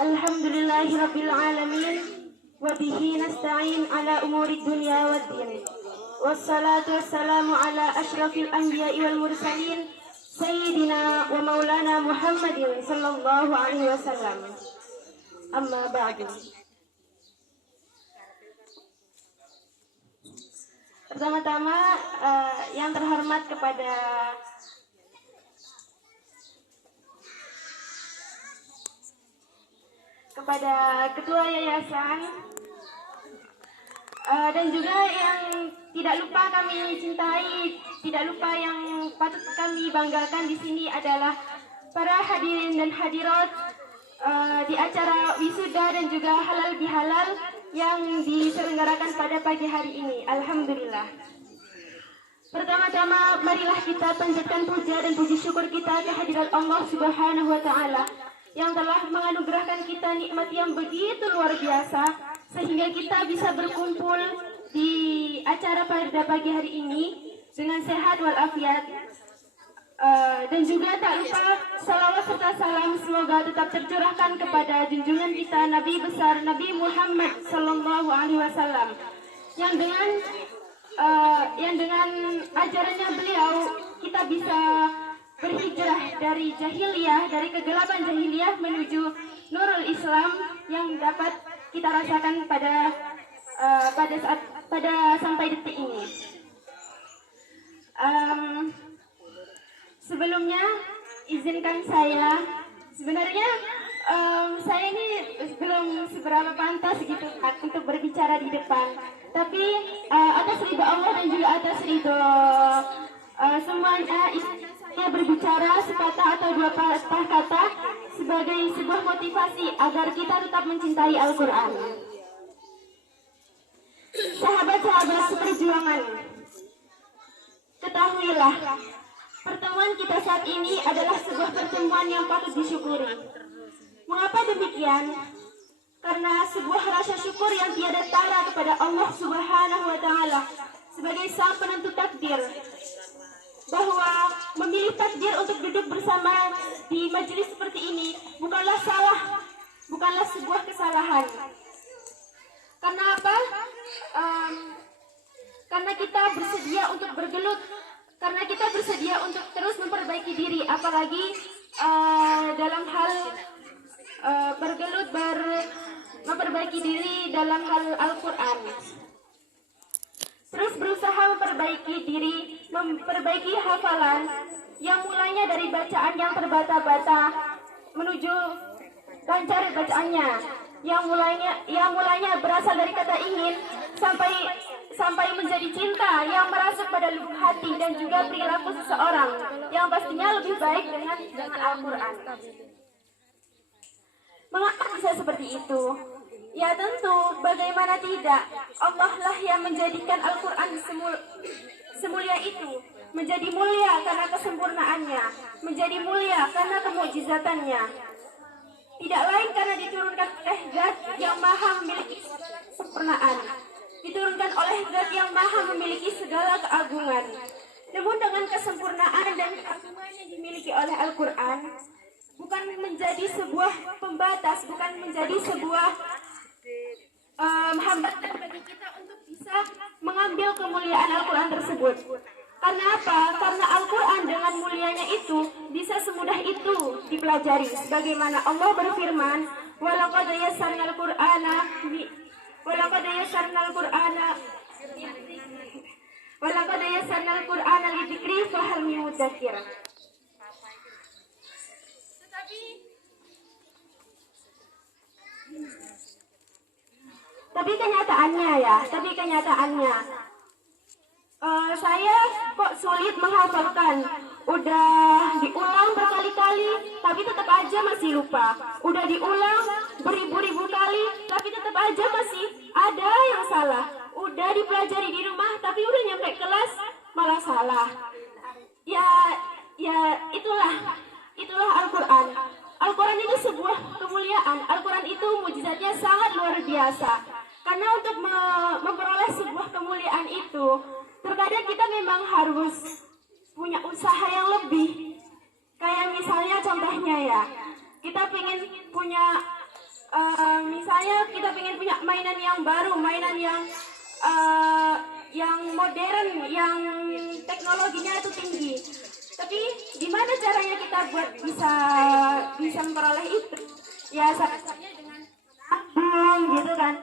Alhamdulillahirabbil alamin wa bihi nasta'in ala umuri dunya waddin. Wassalatu wassalamu ala asyrafil anbiya'i wal mursalin sayyidina wa maulana Muhammadin sallallahu alaihi wasallam. Amma ba'du. Pertama-tama yang terhormat kepada ketua yayasan dan juga yang tidak lupa kami cintai, tidak lupa yang patut kami banggakan di sini adalah para hadirin dan hadirat di acara wisuda dan juga halal bihalal yang diselenggarakan pada pagi hari ini. Alhamdulillah. Pertama-tama marilah kita panjatkan puja dan puji syukur kita kehadirat Allah Subhanahu wa taala yang telah menganugerahkan kita nikmat yang begitu luar biasa sehingga kita bisa berkumpul di acara pada pagi hari ini dengan sehat walafiat. Dan juga tak lupa salawat serta salam semoga tetap tercurahkan kepada junjungan kita Nabi besar Nabi Muhammad sallallahu alaihi wasallam yang dengan ajarannya beliau kita bisa berhijrah dari jahiliyah, dari kegelapan jahiliyah menuju nurul Islam yang dapat kita rasakan pada sampai detik ini. Sebelumnya izinkan saya, sebenarnya saya ini belum seberapa pantas gitu untuk berbicara di depan, tapi atas ridho Allah dan juga atas ridho semuanya saya berbicara sepatah atau dua patah kata sebagai sebuah motivasi agar kita tetap mencintai Al-Quran. Sahabat-sahabat seperjuangan, ketahuilah pertemuan kita saat ini adalah sebuah pertemuan yang patut disyukuri. Mengapa demikian? Karena sebuah rasa syukur yang tiada tara kepada Allah Subhanahu wa taala sebagai sang penentu takdir, bahwa memilih takdir untuk duduk bersama di majelis seperti ini bukanlah sebuah kesalahan. Karena apa? Karena kita bersedia untuk bergelut, karena kita bersedia untuk terus memperbaiki diri, apalagi dalam hal memperbaiki diri dalam hal Al-Quran. Terus berusaha memperbaiki diri, memperbaiki hafalan yang mulainya dari bacaan yang terbata-bata menuju lancar bacaannya, yang mulainya berasal dari kata ingin sampai menjadi cinta yang merasuk pada lubuk hati dan juga perilaku seseorang yang pastinya lebih baik dengan Al-Quran. Mengapa bisa seperti itu? Ya tentu, bagaimana tidak, Allah lah yang menjadikan Al-Quran semulia itu, menjadi mulia karena kesempurnaannya, menjadi mulia karena kemujizatannya. Tidak lain karena diturunkan oleh Zat yang maha memiliki kesempurnaan, diturunkan oleh Zat yang maha memiliki segala keagungan. Namun dengan kesempurnaan dan keagungan yang dimiliki oleh Al-Quran, bukan menjadi sebuah pembatas, bukan menjadi sebuah hambatan bagi kita untuk bisa mengambil kemuliaan Al-Quran tersebut. Karena apa? Karena Al-Quran dengan mulianya itu bisa semudah itu dipelajari. Sebagaimana Allah berfirman, "Walaqad yassarnal Qur'ana lidzikri fahal min mudzakir." Tapi kenyataannya saya kok sulit menghafalkan. Udah diulang berkali-kali, tapi tetap aja masih lupa. Udah diulang beribu-ribu kali, tapi tetap aja masih ada yang salah. Udah dipelajari di rumah, tapi udah nyampe kelas malah salah. Ya itulah Al-Quran. Al-Quran itu sebuah kemuliaan. Al-Quran itu mujizatnya sangat luar biasa. Karena untuk memperoleh sebuah kemuliaan itu, terkadang kita memang harus punya usaha yang lebih. Kayak misalnya contohnya ya, kita pengen punya Misalnya kita pengen punya mainan yang baru, mainan yang modern, yang teknologinya itu tinggi. Tapi gimana caranya kita buat bisa memperoleh itu? Ya salah satunya dengan menabung gitu kan,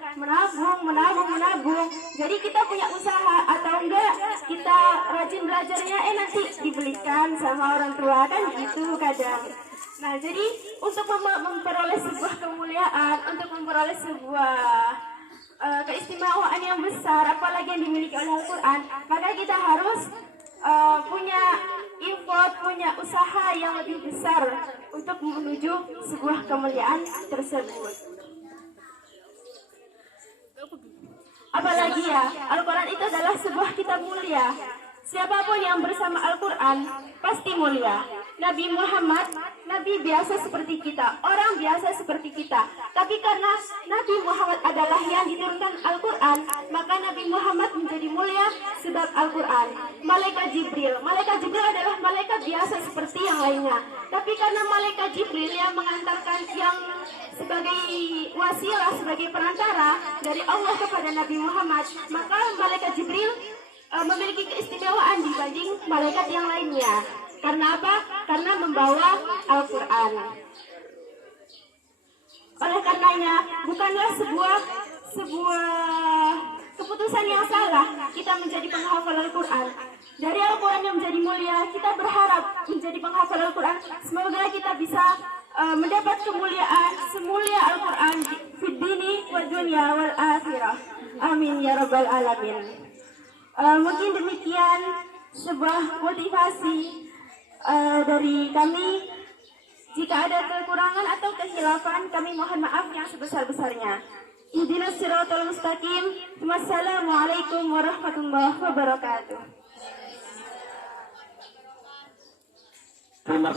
menabung. Jadi kita punya usaha, atau enggak kita rajin belajarnya nanti dibelikan sama orang tua kan gitu kadang. Nah, jadi untuk memperoleh sebuah kemuliaan, untuk memperoleh sebuah keistimewaan yang besar, apalagi yang dimiliki oleh Al-Quran, maka kita harus punya effort, punya usaha yang lebih besar untuk menuju sebuah kemuliaan tersebut. Apalagi ya, Al-Quran itu adalah sebuah kitab mulia. Siapapun yang bersama Al-Quran pasti mulia. Nabi Muhammad, Nabi biasa seperti kita, orang biasa seperti kita. Tapi karena Nabi Muhammad adalah yang diturunkan Al-Quran, maka Nabi Muhammad menjadi mulia sebab Al-Quran. Malaikat Jibril adalah malaikat biasa seperti yang lainnya. Tapi karena malaikat Jibril yang mengantarkan, yang sebagai wasilah, sebagai perantara dari Allah kepada Nabi Muhammad, maka malaikat Jibril memiliki keistimewaan dibanding malaikat yang lainnya. Karena apa? Karena membawa Al-Quran. Oleh karenanya, bukanlah sebuah keputusan yang salah kita menjadi penghafal Al-Quran. Dari Al-Quran yang menjadi mulia, kita berharap menjadi penghafal Al-Quran. Semoga kita bisa mendapat kemuliaan semulia Al-Quran di dini wa dunya wal akhirah. Amin ya rabbal alamin. Mungkin demikian sebuah motivasi dari kami. Jika ada kekurangan atau kehilafan, kami mohon maaf yang sebesar-besarnya. Ihdinas siratal mustaqim. Wassalamualaikum warahmatullahi wabarakatuh.